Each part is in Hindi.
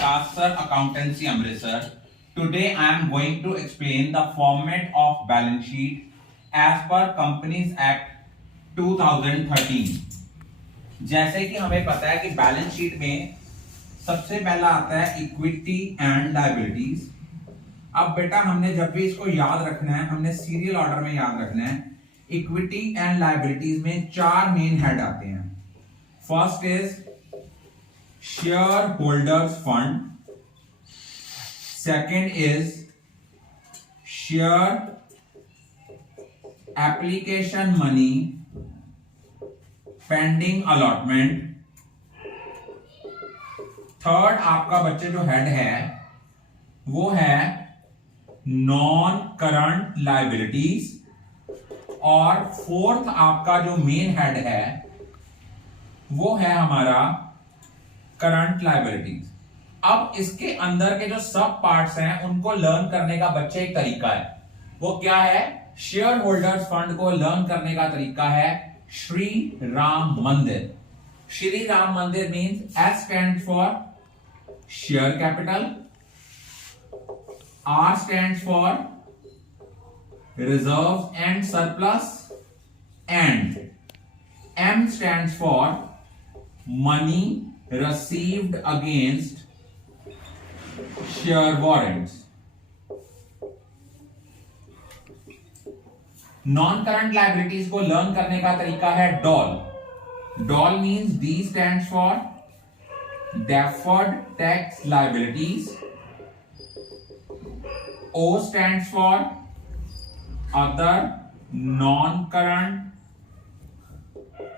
podcast, Sir Accountancy Amritsar. Today I am going to explain the format of balance sheet as per Companies Act 2013. जैसे कि हमें पता है कि बैलेंस शीट में सबसे पहला आता है इक्विटी एंड लायबिलिटीज। अब बेटा हमने जब भी इसको याद रखना है, हमने सीरियल ऑर्डर में याद रखना है। इक्विटी एंड लायबिलिटीज में चार मेन हेड आते हैं। First is share holders fund, second is share application money pending allotment, third आपका बच्चे जो हेड है वो है नॉन करंट लायबिलिटीज, और फोर्थ आपका जो मेन हेड है वो है हमारा करंट लायबिलिटीज। अब इसके अंदर के जो सब पार्ट्स हैं उनको लर्न करने का बच्चे एक तरीका है, वो क्या है? शेयर होल्डर्स फंड को लर्न करने का तरीका है श्री राम मंदिर। Shri Ram Mandir means S stands for share capital, R stands for reserve and surplus, and M stands for money received against share warrants. Non current liabilities को लर्न करने का तरीका है DOL. DOL means D stands for deferred tax liabilities, O stands for other non current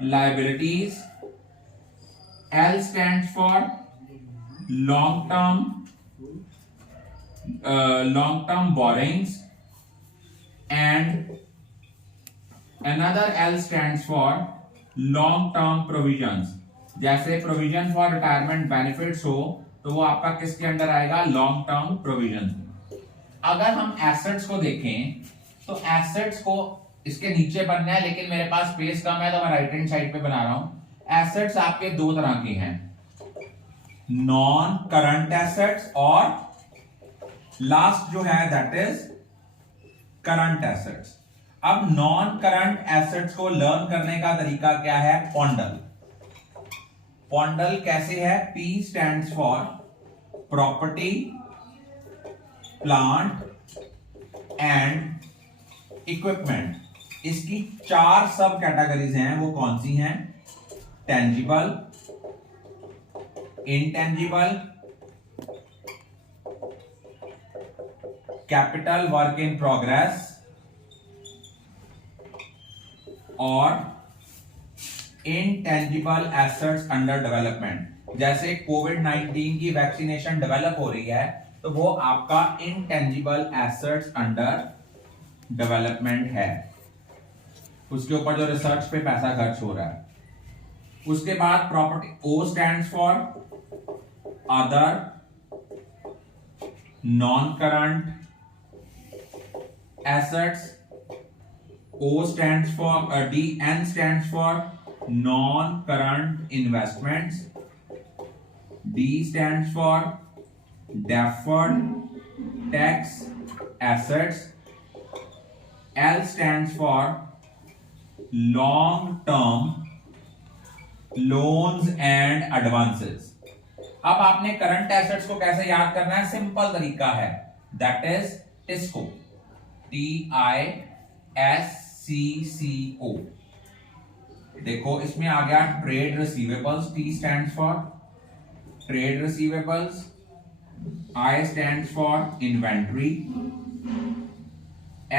liabilities, L stands for long-term borrowings, and another L stands for long-term provisions. जैसे प्रोविजन फॉर रिटायरमेंट बेनिफिट्स हो तो वो आपका किसके अंडर आएगा? Long term provision. अगर हम एसेट्स को देखें तो एसेट्स को इसके नीचे बनना है, लेकिन मेरे पास स्पेस कम है तो मैं राइट हैंड साइड पे बना रहा हूं। एसेट्स आपके दो तरह के हैं, नॉन करंट एसेट्स और लास्ट जो है दैट इज करंट एसेट्स। अब नॉन करंट एसेट्स को लर्न करने का तरीका क्या है? पॉन्डल। पॉन्डल कैसे है? P stands for property, plant and equipment. इसकी चार सब कैटेगरीज हैं, वो कौन सी हैं? Tangible, intangible, capital work in progress और इंटेंजिबल एसेट्स अंडर डेवलपमेंट। जैसे कोविड-19 की वैक्सीनेशन डेवलप हो रही है तो वो आपका इंटेंजिबल एसेट्स अंडर डेवलपमेंट है, उसके ऊपर जो रिसर्च पे पैसा खर्च हो रहा है। उसके बाद property, O stands for other non current assets, O stands for D, N stands for non current investments, D stands for deferred tax assets, L stands for long term loans and advances. अब आपने करंट एसेट्स को कैसे याद करना है? सिंपल तरीका है, दैट इज टिस्को, TISCCO। देखो इसमें आ गया trade receivables, T stands for trade receivables, I stands for inventory,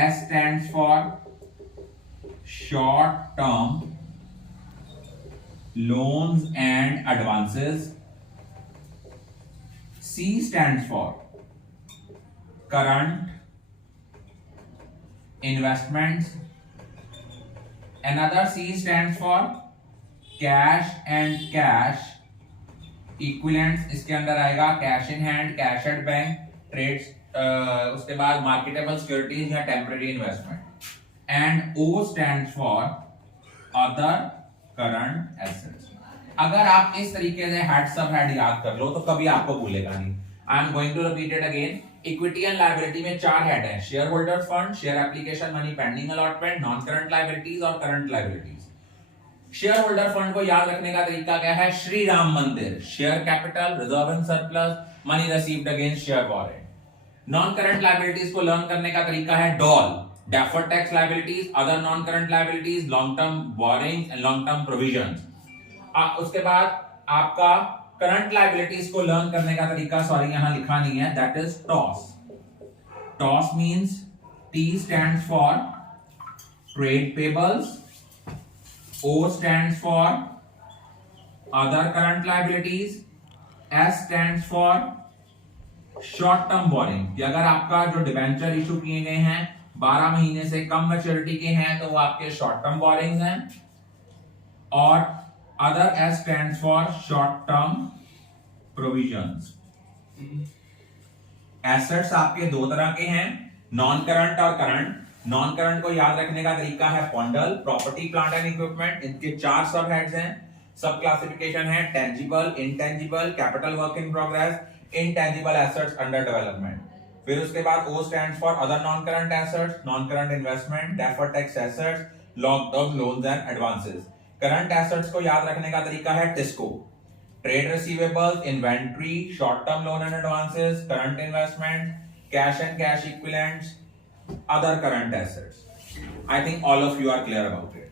S stands for short term loans and advances, C stands for current investments, another C stands for cash and cash equivalents। इसके अंदर आएगा cash in hand, cash at bank, trades, उसके बाद मार्केटेबल सिक्योरिटीज या temporary investment, and O stands for other current assets. अगर आप इस तरीके से हेड सब हेड याद कर लो तो कभी आपको भूलेगा नहीं। I am going to repeat it again. Equity and liability में 4 हेड हैं, share holders fund, share application money pending allotment, non current liabilities और current liabilities. Share holder fund को याद रखने का तरीका क्या है? Shri Ram Mandir, share capital, reserve and surplus, money received against share warrant. Non current liabilities को लर्न करने का तरीका है DOL, deferred tax liabilities, other non current liabilities, long term borrowing and long term provisions. उसके बाद आपका करंट लायबिलिटीज को लर्न करने का तरीका, सॉरी यहां लिखा नहीं है, that is toss. Toss means T stands for trade payables, O stands for other current liabilities, S stands for short term borrowing, कि अगर आपका जो डिबेंचर इशू किए गए हैं 12 महीने से कम मैच्योरिटी के हैं तो वो आपके शॉर्ट टर्म बोरिंग्स हैं। और other S stands for short term provisions. Assets आपके दो तरह के हैं, नॉन करंट और करंट। नॉन करंट को याद रखने का तरीका है फंडल, प्रॉपर्टी प्लांट एंड इक्विपमेंट। इनके 4 सब हेड्स हैं, सब क्लासिफिकेशन है, tangible, intangible, capital work in progress, intangible assets under development। फिर उसके बाद O stands for other non-current assets, non-current investment, deferred tax assets, long-term loans and advances। current assets को याद रखने का तरीका है TISCO, trade receivables, inventory, short-term loan and advances, current investment, cash and cash equivalents, other current assets। I think all of you are clear about it।